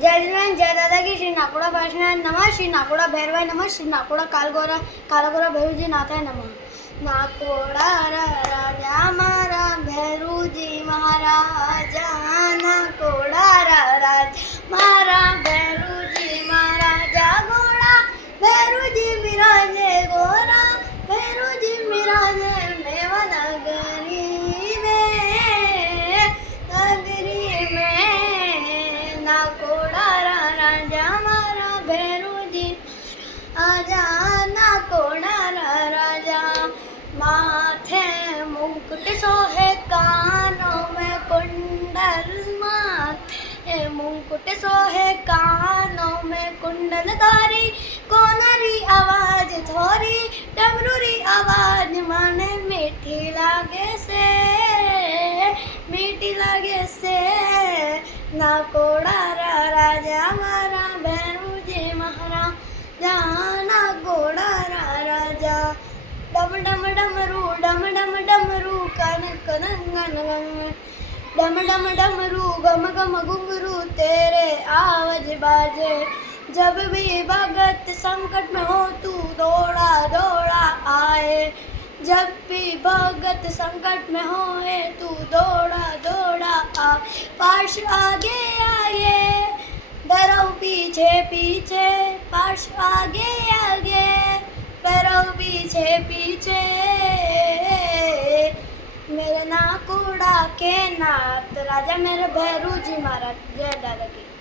जय जवान जय दादा की श्री नाकोड़ा पाशना नमः, श्री नाकोड़ा भैरवाय नमः, श्री नाकोड़ा कालगोरा भैरूजी नाथाय नमः। नाकोड़ा राजा मारा भैरूजी महाराजा, नाकोड़ा राजा मारा भैरूजी महाराजा, घोड़ा भैरूजी बिराजे गोरा, भैरूजी बिराजे मेवा नगरी में, नाकोड़ा राजा मारा भैरूजी आजा, नाकोड़ा राजा। माथे मुकुट सोहे कानों में कुंडल, माथे मुकुट सोहे कानों में कुंडल धारी, कोनरी आवाज थोरी डमरूरी आवाज माने मीठी लागे से, मीठी लागे से। नाकोड़ा राजा मारा भैरूजी महाराजा, नाकोड़ा राजा। डम डम डमरू डम डम डमरू कन कन गन गन, डम डम डमरू गम गम घुंघरू तेरे आवाज बाजे। जब भी भगत संकट में हो तू दौड़ा दौड़ा आए, जब भी भगत संकट में होए तू दौड़ा दौड़ा आ। पाश आगे आगे डरो पीछे पीछे, पाश आगे आगे डरो पीछे पीछे। मेरे नाकोड़ा के नाथ राजा मेरे भैरूजी महाराज। जय दादा की।